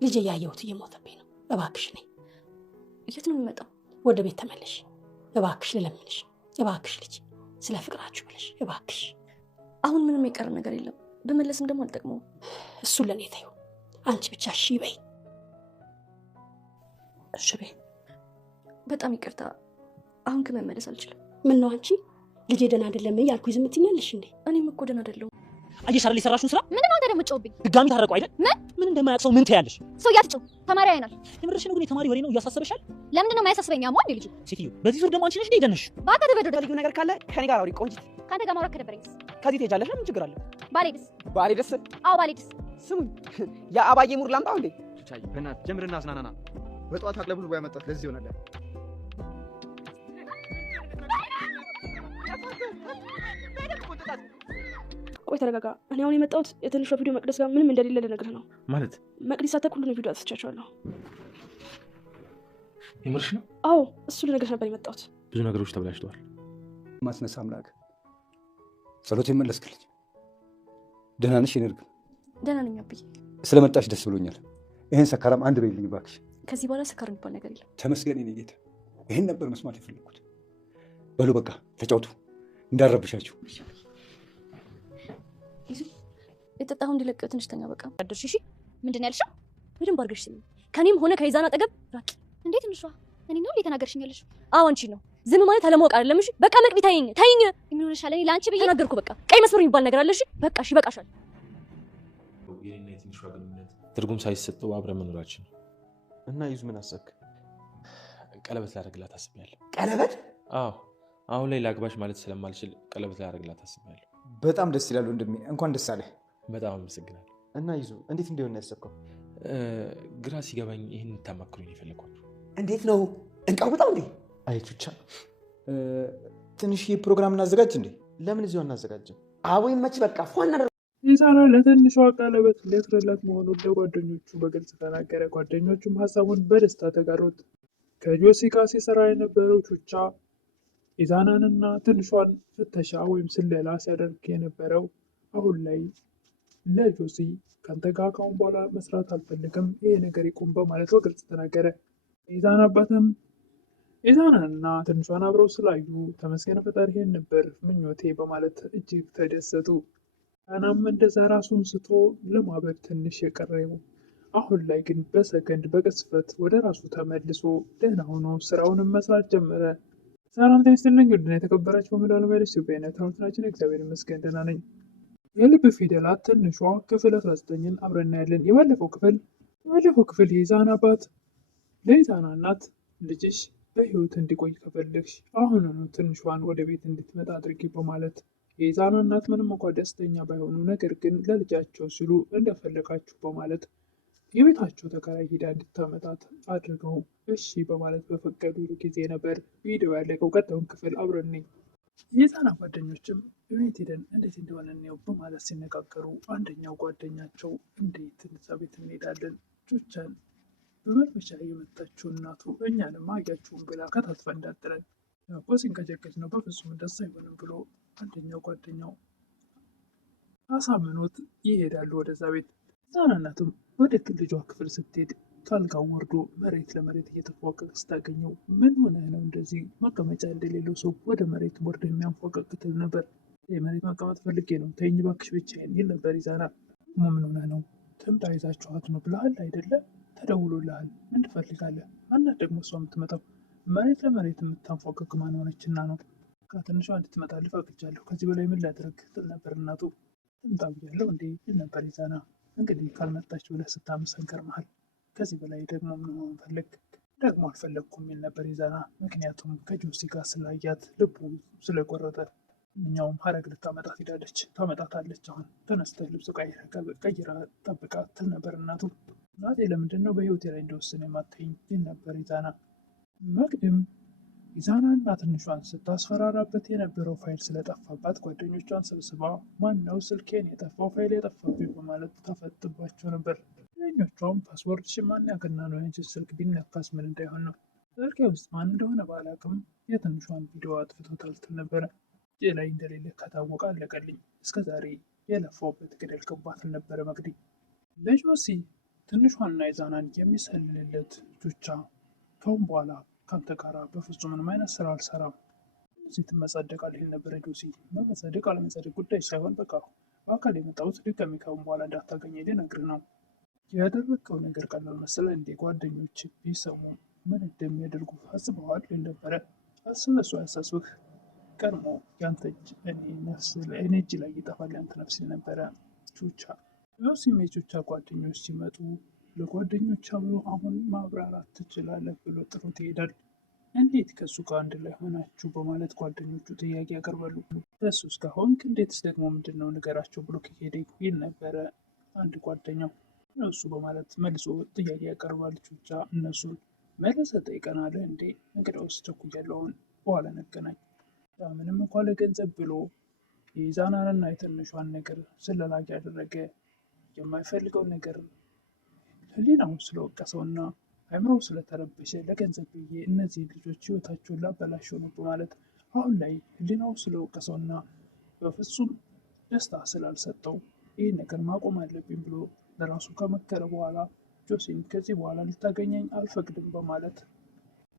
ልጄ ያየሁት እየሞተብኝ ነው። እባክሽ ነኝ። የት ነው የሚመጣው? ወደ ቤት ተመለሽ እባክሽ፣ ልለምንሽ እባክሽ ልጅ፣ ስለ ፍቅራችሁ ብለሽ እባክሽ። አሁን ምንም የቀረ ነገር የለም። በመለስም ደግሞ አልጠቅመውም። እሱን ለእኔ ተይው። አንቺ ብቻ እሺ በይ። እሺ በይ። በጣም ይቅርታ፣ አሁን ከመመለስ አልችልም። ምን ነው አንቺ ልጄ ደህና አይደለም እያልኩ ዝም ትይኛለሽ እንዴ? እኔም እኮ ደህና አይደለሁም። አየሽ አይደል የሰራሽውን ስራ? ምንድን ነው አንተ ደግሞ ጮህብኝ? ድጋሚ ታረቁ አይደል? ምን እንደማያውቅ ሰው ምን ትያለሽ? ሰው ያትጮህ ተማሪ አይናል። የምርሽ ነው ግን የተማሪ ወሬ ነው እያሳሰበሻል? ለምንድን ነው የማያሳስበኝ? አሟል ልጅ ሴትዮ፣ በዚህ ዙር ደግሞ አንቺ ነሽ ደነሽ። ባታ ተበደደ ልዩ ነገር ካለ ከኔ ጋር አውሪ ቆንጂት። ካንተ ጋር ማውራት ከደበረኝስ ከዚህ ትሄጃለሽ። ምን ችግር አለ? ባሌድስ? አዎ ባሌድስ። ስሙኝ፣ የአባዬ ሙር ላምጣው እንዴ? ቻይ በእናትህ ጀምርና አዝናናና። በጠዋት አቅለብሉ ያመጣት ለዚህ ይሆናል። ቆይ ተረጋጋ። እኔ አሁን የመጣሁት የትንሿ ቪዲዮ መቅደስ ጋር ምንም እንደሌለ ልነግርህ ነው። ማለት መቅደስ ሳታውቅ ሁሉንም ቪዲዮ አጥፍቻቸዋለሁ። የምርሽ ነው? አዎ እሱ ልነግርህ ነበር የመጣሁት። ብዙ ነገሮች ተብላሽተዋል። ማስነሳ አምላክ ጸሎት የመለስክልኝ። ደህና ነሽ? የነርግ ደህና ነኝ አብዬ። ስለመጣሽ ደስ ብሎኛል። ይህን ሰካራም አንድ በይልኝ እባክሽ። ከዚህ በኋላ ሰካር የሚባል ነገር የለም። ተመስገን የኔ ጌታ። ይህን ነበር መስማት የፈለግኩት። በሉ በቃ ተጫውቱ፣ እንዳረብሻችሁ። የጠጣሁ እንዲለቅ ትንሽ ተኛ። በቃ አድርሽ። እሺ ምንድን ነው ያልሽው? በደንብ አድርገሽ ስሚ። ከኔም ሆነ ከይዛና አጠገብ ራቂ። እንዴት ትንሿ? እኔ ነው እየተናገርሽኝ ያለሽ? አዎ አንቺ ነው። ዝም ማለት አለማወቅ አይደለም። እሺ በቃ መቅዲ ታይኝ። ምን ሆነሻል? እኔ ለአንቺ ብዬ ተናገርኩ። በቃ ቀይ መስመር የሚባል ነገር አለ። እሺ በቃ እሺ፣ ይበቃሻል። የኔና የትንሿ ግንኙነት ትርጉም ሳይሰጠው አብረን መኖራችን እና ይዙ ምን አሰብክ? ቀለበት ላደርግላት አስቤያለሁ። ቀለበት? አዎ አሁን ላይ ላግባሽ ማለት ስለማልችል ቀለበት ላደርግላት አስቤያለሁ። በጣም ደስ ይላል ወንድሜ፣ እንኳን ደስ አለህ። በጣም አመሰግናለሁ። እና ይዙ እንዴት እንዲሆን ያሰብከው? ግራ ሲገባኝ ይህን እንድታማክሩኝ የፈለኳችሁ። እንዴት ነው እንቀውጣው እንዴ? አየች ብቻ ትንሽ ፕሮግራም እናዘጋጅ እንዴ? ለምን እዚሁ እናዘጋጅም? አቦ ይመች። በቃ ፏና ኢዛና ለትንሿ ቀለበት ሊያስረላት መሆኑን ለጓደኞቹ በግልጽ ተናገረ። ጓደኞቹም ሀሳቡን በደስታ ተጋሩት። ከጆሲ ጋር ሲሰራ የነበረው ቹቻ ኢዛናንና ትንሿን ፍተሻ ወይም ስለላ ሲያደርግ የነበረው አሁን ላይ ለጆሲ ከአንተ ጋር ካሁን በኋላ መስራት አልፈልግም፣ ይሄ ነገር ይቁም በማለት በግልጽ ተናገረ። ኢዛና አባትም ኢዛናንና ትንሿን አብረው ስላዩ ተመስገን ፈጣሪ፣ ይሄን ነበር ምኞቴ በማለት እጅግ ተደሰቱ። አናም እንደዛ ራሱን ስቶ ለማበድ ትንሽ የቀረው፣ አሁን ላይ ግን በሰከንድ በቅጽበት ወደ ራሱ ተመልሶ ደህና ሆኖ ስራውንም መስራት ጀመረ። ሰላም ይስጥልኝ ውድና የተከበራችሁ በመላው ዓለም ያላችሁ ኢትዮጵያውያን ተመልካቾቻችን፣ እግዚአብሔር ይመስገን ደህና ነኝ። የልብ ፊደላት ትንሿ ክፍል 19ን አብረን እናያለን። የባለፈው ክፍል የኢዛና አባት ለኢዛና እናት ልጅሽ በህይወት እንዲቆይ ከፈለግሽ አሁኑኑ ትንሿን ወደ ቤት እንድትመጣ አድርጊ በማለት የኢዛና እናት ምንም እንኳ ደስተኛ ባይሆኑ ነገር ግን ለልጃቸው ሲሉ እንደፈለጋችሁ በማለት የቤታቸው ተከራይ ሄዳ እንድታመጣት አድርገው እሺ በማለት በፈቀዱ ጊዜ ነበር ቪዲዮ ያለቀው። ቀጣዩን ክፍል አብረን ነኝ። የኢዛና ጓደኞችም ቤት ሄደን እንዴት እንደሆነ እንየው በማለት ሲነጋገሩ አንደኛው ጓደኛቸው እንዴት እዛ ቤት እንሄዳለን ቹቻን በመልበሻ የመጣችው እናቱ እኛንም አያችሁን ብላ ከታትፈ እንዳጥለን ያቆ ሲንቀጨቀጭ ነው በፍጹም ደስ አይሆንም ብሎ አንደኛው ጓደኛው አሳምኖት ይሄዳሉ ወደዛ ቤት። ኢዛና እናቱም ወደ ልጇ ክፍል ስትሄድ ካልጋው ወርዶ መሬት ለመሬት እየተፏቀቅ ስታገኘው ምን ሆነ ነው እንደዚህ መቀመጫ እንደሌለው ሰው ወደ መሬት ወርዶ የሚያንፏቀቅ ትል ነበር። የመሬት መቀመጥ ፈልጌ ነው ተይኝ እባክሽ ብቻዬን ይል ነበር ኢዛና። ምን ሆነ ነው ትምጣ ይዛችኋት ነው ብለሃል አይደለ? ተደውሎልሃል? ምን ትፈልጋለህ? ማናት ደግሞ እሷ የምትመጣው? መሬት ለመሬት የምታንፏቀቅ ማን ሆነችና ነው? ከትንሿ እንድትመጣ ልፈቅጃለሁ፣ ከዚህ በላይ ምን ላድርግ ትል ነበር እናቱ። ትምጣ ብያለሁ እንዴ ይል ነበር ኢዛና። እንግዲህ ካልመጣች ብለህ ስታመሰን ከርመሃል። ከዚህ በላይ ደግሞ ምን ሆን ፈለግ? ደግሞ አልፈለግኩም ይል ነበር ኢዛና። ምክንያቱም ከጆሲ ጋር ስላያት ልቡ ስለቆረጠ። እኛውም ሀረግ ልታመጣት ሄዳለች፣ ታመጣታለች። አሁን ተነስተህ ልብስ ቀይራ ጠብቃ ትል ነበር እናቱ። እናቴ ለምንድን ነው በህይወቴ ላይ እንደወስን የማታይኝ ይል ነበር ኢዛና። መቅድም ኢዛናና ትንሿን ስታስፈራራበት የነበረው ፋይል ስለጠፋባት ጓደኞቿን ሰብስባ ማነው ስልኬን የጠፋው ፋይል የጠፋብኝ በማለት ታፈጥባቸው ነበር። ጓደኞቿም ፓስወርድ ሽማን ያገና ነው ያንቺን ስልክ ቢነካስ ምን እንዳይሆን ነው፣ ስልኬ ውስጥ ማን እንደሆነ ባላቅም የትንሿን ቪዲዮ አጥፍቶታል ትል ነበረ። እጄ ላይ እንደሌለ ከታወቀ አለቀልኝ፣ እስከዛሬ የለፋውበት ገደል ገባ ትል ነበረ መቅዲ። ለጆሲ ትንሿንና ኢዛናን የሚሰልልለት ቹቻ ከአሁን በኋላ ከአንተ ጋር በፍጹም ምንም አይነት ስራ አልሰራም፣ እዚህ ትመጻደቃለህ ይል ነበር ጆሲ። መመጻደቅ አለመጻደቅ ጉዳይ ሳይሆን በቃ በአካል የመጣሁት ድጋሚ ከአሁን በኋላ እንዳታገኘ ልነግርህ ነው። ያደረግከው ነገር ቀላል መሰለህ እንዴ? ጓደኞች ቢሰሙ ምን እንደሚያደርጉ አስበዋል ይል ነበረ። ስለሱ አያሳስብህ፣ ቀድሞ ያንተ እጅ እኔ እጅ ላይ ይጠፋል ያንተ ነፍስ ነበረ ቹቻ። ዮሲም የቹቻ ጓደኞች ሲመጡ ለጓደኞች አብሮ አሁን ማብራራት ትችላለህ ብሎ ጥሩት ይሄዳል። እንዴት ከእሱ ጋር አንድ ላይ ሆናችሁ በማለት ጓደኞቹ ጥያቄ ያቀርባሉ። እሱ እስካሁንክ እንዴትስ ደግሞ ምንድን ነው ንገራቸው ብሎ ከሄደ ይል ነበረ አንድ ጓደኛው። እሱ በማለት መልሶ ጥያቄ ያቀርባል ቹቻ እነሱን መለሰ ጠይቀናለህ እንዴ? እንግዳውስ ቸኩያለሁ፣ አሁን በኋላ እንገናኝ። ምንም እንኳ ለገንዘብ ብሎ የኢዛናንና የትንሿን ነገር ስለላ ያደረገ የማይፈልገውን ነገር ህሊናውን ስለወቀሰውና አእምሮው ስለተረበሸ ለገንዘብ ብዬ እነዚህ ልጆች ህይወታቸውን ላበላሸው ነው በማለት አሁን ላይ ህሊናው ስለወቀሰውና በፍጹም ደስታ ስላልሰጠው ይህን ነገር ማቆም አለብኝ ብሎ ለራሱ ከመከረ በኋላ ጆሲን ከዚህ በኋላ ልታገኘኝ አልፈቅድም በማለት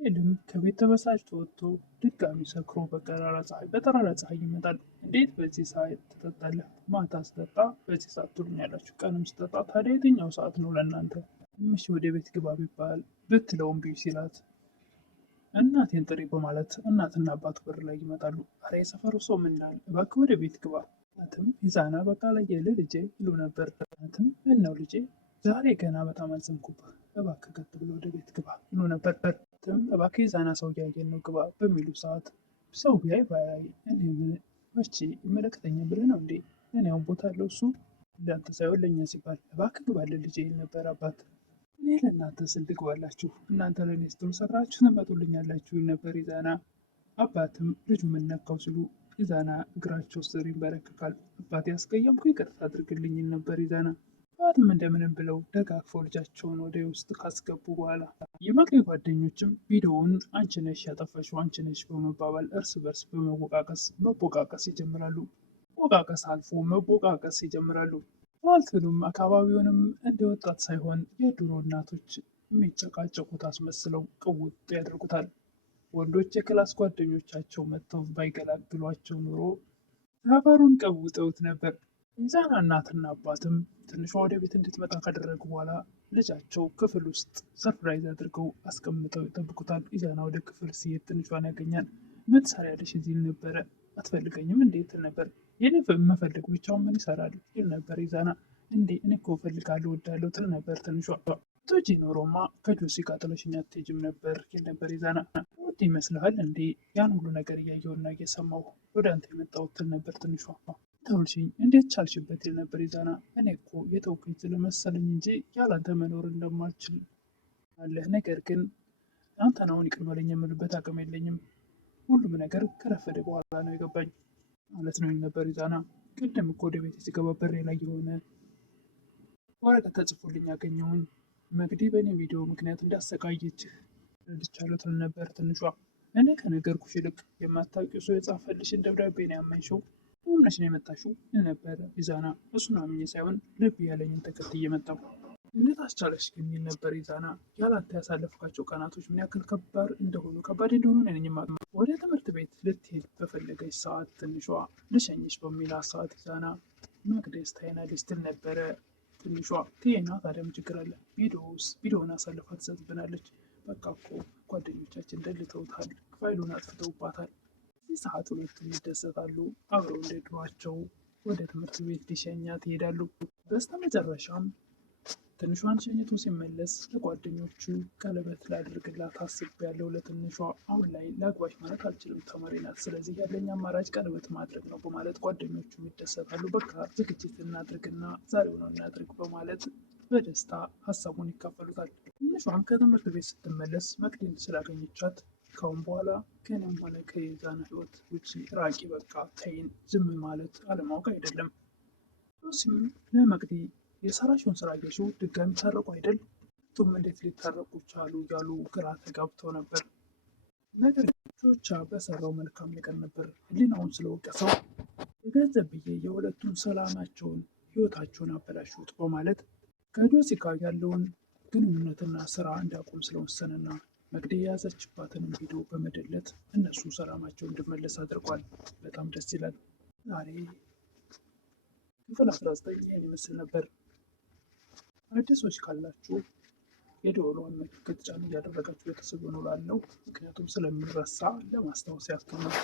ኤልም ከቤት ተበሳጭቶ ወጥቶ ድጋሚ ሰክሮ በጠራራ ፀሐይ ይመጣል። እንዴት በዚህ ሰዓት ትጠጣለህ? ማታ ስጠጣ በዚህ ሰዓት ትሉኛላችሁ፣ ቀንም ስጠጣ ታዲያ የትኛው ሰዓት ነው ለእናንተ? ምሽ ወደ ቤት ግባ ቢባል ብትለውም ቢ ሲላት እናቴን ጥሪ በማለት እናትና አባቱ በር ላይ ይመጣሉ። አረ የሰፈሩ ሰው ምናል እባክህ ወደ ቤት ግባ። እናትም ኢዛና በቃ ላይ የለ ልጄ ይሉ ነበር። እናትም ምነው ልጄ ዛሬ ገና በጣም አዘንኩብህ፣ እባክህ ቀጥ ብሎ ወደ ቤት ግባ ይሉ ነበር። እባክህ ኢዛና ሰው እያየን ነው ግባ በሚሉ ሰዓት ሰው ቢያይ ባያይ እኔ መቼ ይመለከተኛል ብለህ ነው እንዴ? እኔ አሁን ቦታ አለው እሱ እንዳንተ ሳይሆን ለእኛ ሲባል እባክህ ግባልን ልጄ ይል ነበር አባት። እኔ ለእናንተ ስል ልግባላችሁ፣ እናንተ ለእኔ ስትሉ ሰክራችሁ ትመጡልኛላችሁ ይል ነበር ኢዛና። አባትም ልጁ ምን ነካው ሲሉ ኢዛና እግራቸው ስር ይንበረከካል። አባት ያስቀየምኩ ይቅርታ አድርግልኝ ይል ነበር ኢዛና። አባትም እንደምንም ብለው ደጋግፈው ልጃቸውን ወደ ውስጥ ካስገቡ በኋላ የመቅዲ ጓደኞችም ቪዲዮውን አንቺ ነሽ ያጠፋሽው አንቺ ነሽ በመባባል እርስ በርስ መቦቃቀስ ይጀምራሉ። መቦቃቀስ አልፎ መቦቃቀስ ይጀምራሉ። ዋልትኑም አካባቢውንም እንደ ወጣት ሳይሆን የድሮ እናቶች የሚጨቃጨቁት አስመስለው ቅውጥ ያደርጉታል። ወንዶች የክላስ ጓደኞቻቸው መጥተው ባይገላግሏቸው ኑሮ ሰፈሩን ቀውጠውት ነበር። ኢዛና እናትና አባትም ትንሿ ወደ ቤት እንድትመጣ ካደረጉ በኋላ ልጃቸው ክፍል ውስጥ ሰርፕራይዝ አድርገው አስቀምጠው ይጠብቁታል። ኢዛና ወደ ክፍል ሲሄድ ትንሿን ያገኛል። ምን ትሰሪያለሽ እዚህ ይል ነበረ። አትፈልገኝም እንዴት ትል ነበር። የኔ መፈለግ ብቻውን ምን ይሰራል ይል ነበር ኢዛና። እንዴ እኔ እኮ እፈልጋለሁ እወዳለሁ ትል ነበር ትንሿ። ቶጂ ኖሮማ ከጆሲ ጋር ጥለሽኝ አትሄጂም ነበር ይል ነበር ኢዛና። ወድ ይመስልሃል እንዴ ያን ሁሉ ነገር እያየውና እየሰማው ወደ አንተ የመጣሁት ትል ነበር ትንሿ። ተውልሽኝ እንዴት ቻልሽበት ይል ነበር ኢዛና። እኔ እኮ የተውኩኝ ስለመሰለኝ እንጂ ያላንተ መኖር እንደማልችል አለህ። ነገር ግን አንተን አሁን ይቅር በለኝ የምልበት አቅም የለኝም። ሁሉም ነገር ከረፈደ በኋላ ነው የገባኝ ማለት ነው ይል ነበር ኢዛና። ቅድም እኮ ወደ ቤት ሲገባ በሬ ላይ የሆነ ወረቀት ተጽፎልኝ ያገኘውን መቅዲ በእኔ ቪዲዮ ምክንያት እንዳሰቃየችህ ልቻለሁ ትል ነበር ትንሿ። እኔ ከነገርኩሽ ይልቅ የማታውቂው ሰው የጻፈልሽን ደብዳቤ ነው ያመንሽው፣ እምነሽ ነው የመጣሽው ይል ነበር ኢዛና። እሱን አምኜ ሳይሆን ልብ ያለኝን ተከትዬ መጣሁ። እንዴት አስቻለሽ ግን ይል ነበር ኢዛና። ያላንተ ያሳለፍካቸው ቀናቶች ምን ያክል ከባድ እንደሆኑ ነኝ። ወደ ትምህርት ቤት ልትሄድ በፈለገች ሰዓት ትንሿ ልሸኝሽ በሚላት ሰዓት ኢዛና መቅደስ ታይናለች ትል ነበረ ትንሿ። ትሄና ታዲያ ምን ችግር አለ? ቪዲዮውን አሳልፋ ትሰጥብናለች። በቃ እኮ ጓደኞቻችን ደልተውታል፣ ፋይሉን አጥፍተውባታል። እዚህ ሰዓት ሁለቱም ይደሰታሉ። አብረው እንደ ድሯቸው ወደ ትምህርት ቤት ሊሸኛት ይሄዳሉ። በስተመጨረሻም ትንሿን ሸኝቶ ሲመለስ ለጓደኞቹ ቀለበት ላድርግላት አስቤያለሁ። ለትንሿ አሁን ላይ ላግባሽ ማለት አልችልም፣ ተማሪ ናት። ስለዚህ ያለኝ አማራጭ ቀለበት ማድረግ ነው በማለት ጓደኞቹ ይደሰታሉ። በቃ ዝግጅት እናድርግና ዛሬው ነው እናድርግ በማለት በደስታ ሀሳቡን ይካፈሉታል። ትንሿም ከትምህርት ቤት ስትመለስ መቅዲን ስላገኘቻት ካሁን በኋላ ከእኔም ሆነ ከኢዛና ህይወት ውጭ ራቂ፣ በቃ ተይን። ዝም ማለት አለማወቅ አይደለም። ጆሲም ለመቅዲ የሰራሽውን ስራ አየሽው፣ ድጋሚ ታረቁ አይደል? ቱም እንዴት ሊታረቁ ቻሉ እያሉ ግራ ተጋብተው ነበር። ነገር ቾቻ በሰራው መልካም ነገር ነበር ህሊናውን ስለወቀሰው የገንዘብ ብዬ የሁለቱን ሰላማቸውን ህይወታቸውን አበላሹት በማለት ከጆሲ ጋር ያለውን ግንኙነትና ስራ እንዲያቆም ስለወሰነና መቅዲ የያዘችባትንም ቪዲዮ በመደለት እነሱ ሰላማቸው እንዲመለስ አድርጓል። በጣም ደስ ይላል። ዛሬ ክፍል 19 ይህን ይመስል ነበር። አዲሶች ካላችሁ የደወሏን ምልክት ጫን እያደረጋችሁ ቤተሰብ ሆኖ ላለው ምክንያቱም ስለሚረሳ ለማስታወስ ያክል ነው።